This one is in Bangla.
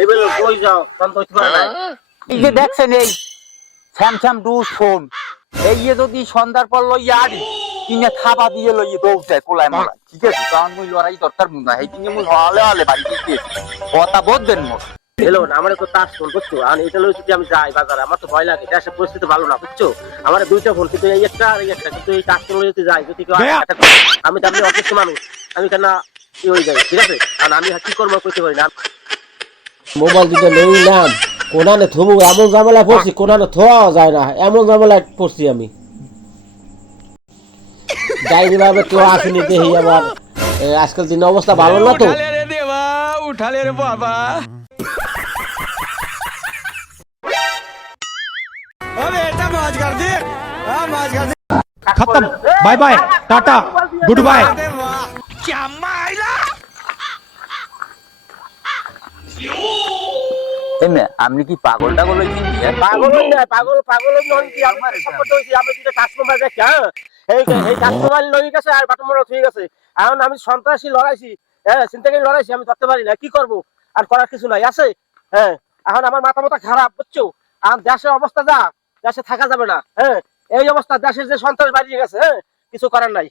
এবারে কই যাও? শান্ত হইতে পারে না এই যে দেখছেন এই ডু ফোন এই যে যদি সন্ধ্যার পর লইয়া আড়ি কিনে থাবা দিয়ে লইয়ে কোলায় মোলায়। ঠিক আছে? কারণ মুই লড়াই দরকার এই কিনে মুই হলে হলে বাড়ি কথা বলবেন মোর না আমার তো তাস ফোন বুঝছ? আর এটা লইছি যে আমি যাই বাজারে? আমার তো ভয় লাগে দেশের পরিস্থিতি ভালো না বুঝছ? আমার দুইটা ফোন কিন্তু এই একটা আর এই একটা কিন্তু এই তাস ফোন যদি যাই যদি করে, আমি তো আপনি অসুস্থ মানুষ আমি কেন কি হয়ে যাই ঠিক আছে? আর আমি কি করব করতে পারি না? মোবাইল দুটো নেই নাম কোনানে থমু এমন ঝামেলায় পড়ছি কোনানে থোয়াও যায় না এমন ঝামেলায় পড়ছি আমি ডাইনি ভাবে কেউ আসেনি দেখি আমার এ, আজকাল দিন অবস্থা ভালো না তো उठा ले रे देवा उठा ले रे बाबा अबे बेटा मौज कर दे हाँ मौज कर दे खत्म bye bye tata goodbye এমনি আপনি কি পাগল টাগল? পাগল না পাগল পাগল কি সাপোর্ট হইছি আমি দুটো কাস্টমার দেখি হ্যাঁ? এই এই কাস্টমার লই গেছে আর এখন আমি সন্ত্রাসী লড়াইছি হ্যাঁ চিন্তাকারী লড়াইছি আমি ধরতে পারি না কি করব? আর করার কিছু নাই আছে? হ্যাঁ এখন আমার মাথা মাথা খারাপ বুঝছ? আর দেশের অবস্থা যা দেশে থাকা যাবে না হ্যাঁ? এই অবস্থা দেশের যে সন্ত্রাস বাড়িয়ে গেছে হ্যাঁ? কিছু করার নাই।